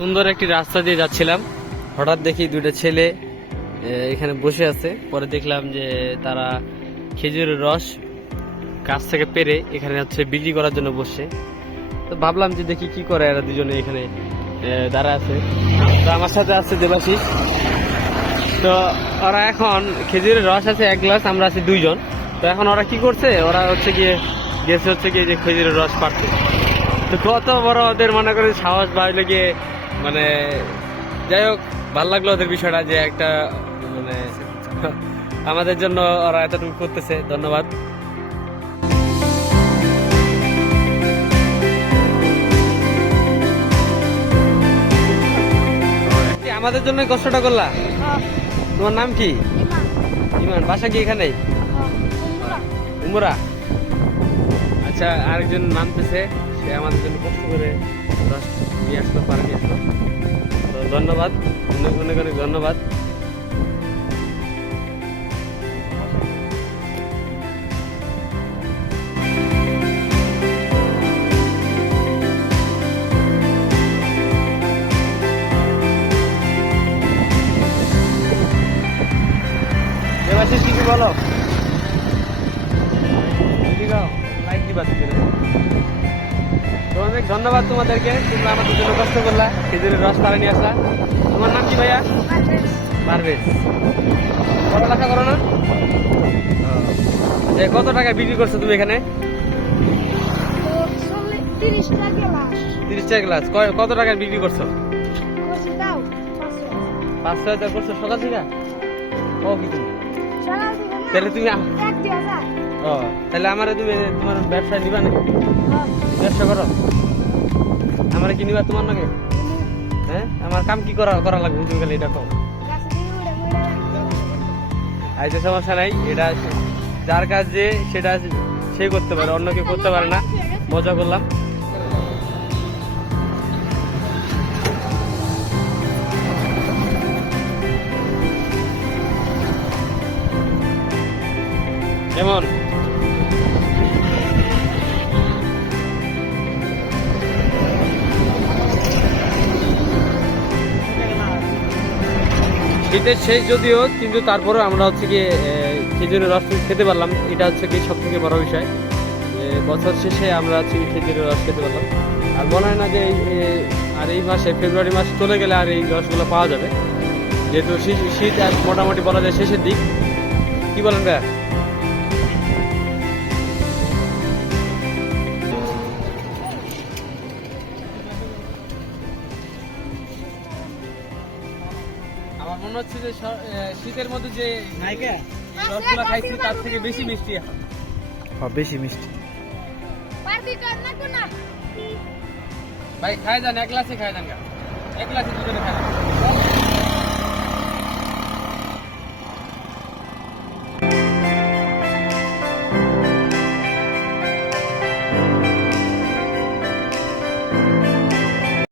সুন্দর একটি রাস্তা দিয়ে যাচ্ছিলাম, হঠাৎ দেখি দুইটা ছেলে এখানে বসে আছে। পরে দেখলাম যে তারা খেজুরের রস গাছ থেকে পেরে এখানে হচ্ছে বিক্রি করার জন্য বসছে। তো ভাবলাম যে দেখি কি করে এরা দুজনে এখানে দাঁড়া আছে। তো আমার সাথে আছে দেবাশিস। তো ওরা এখন খেজুরের রস আছে 1 গ্লাস, আমরা আছি 2 জন। তো এখন ওরা কি করছে, ওরা হচ্ছে গিয়ে গেছে হচ্ছে গিয়ে যে খেজুরের রস পাড়তে। তো কত বড় ওদের মনে করে সাহস বাড়লে গিয়ে, মানে যাই হোক ভালো লাগলো ওদের বিষয়টা, যে একটা মানে আমাদের জন্য ওরা এতটুকু করতেছে। ধন্যবাদ। আমাদের জন্য কষ্টটা করলা। তোমার নাম কি? ইমান। বাসা কি এখানে? উমরা। আচ্ছা, আরেকজন নামতেছে, সে আমাদের জন্য কষ্ট করে রস নিয়ে আসলো, পাড়া নিয়ে আসলো। তো ধন্যবাদ, অনেক অনেক অনেক ধন্যবাদ। দেবাশিস কি কি বলো? লাইক দিবা তুমি। তো অনেক ধন্যবাদ তোমাদেরকে, তোমরা আমাদের জন্য কষ্ট করলা, খেজুরের রস তারা নিয়ে আসলা। তোমার নাম কি ভাইয়া? পারভেজ। পড়ালেখা করো না? যে কত টাকা বিক্রি করছো তুমি এখানে? 30 টাকা 30 টাকা গ্লাস। কত টাকা বিক্রি করছো? 5-6 হাজার করছো সকাল থেকে? ও কি তুমি তাহলে তুমি ও তাহলে আমার তুমি তোমার ব্যবসায় নিবা নাকি? ব্যবসা করো, আমার কি নিবা তোমার নাকি? হ্যাঁ, আমার কাম কি করা করা লাগবে তুমি গেলে এটা কম। আইতে সমস্যা নাই, এটা যার কাজ যে সেটা সে করতে পারে, অন্য কেউ করতে পারে না। মজা করলাম। কেমন? শীতের শেষ যদিও, কিন্তু তারপরে আমরা হচ্ছে গিয়ে খেজুরের রস খেতে পারলাম। এটা হচ্ছে কি সব থেকে বড় বিষয়, বছর শেষে আমরা হচ্ছে খেজুরের রস খেতে পারলাম। আর মনে হয় না যে আর এই মাসে ফেব্রুয়ারি মাস চলে গেলে আর এই রসগুলো পাওয়া যাবে, যেহেতু শীত আর মোটামুটি বলা যায় শেষের দিক। কি বলেন ভাইয়া? আমার মনে হচ্ছে যে শীতের মধ্যে যে রসগুলো খাইছি তার থেকে বেশি মিষ্টি এখন। বেশি মিষ্টি ভাই। খাই যান, 1 গ্লাসে খাই যান, 1 গ্লাসে দুজনে খাই যান।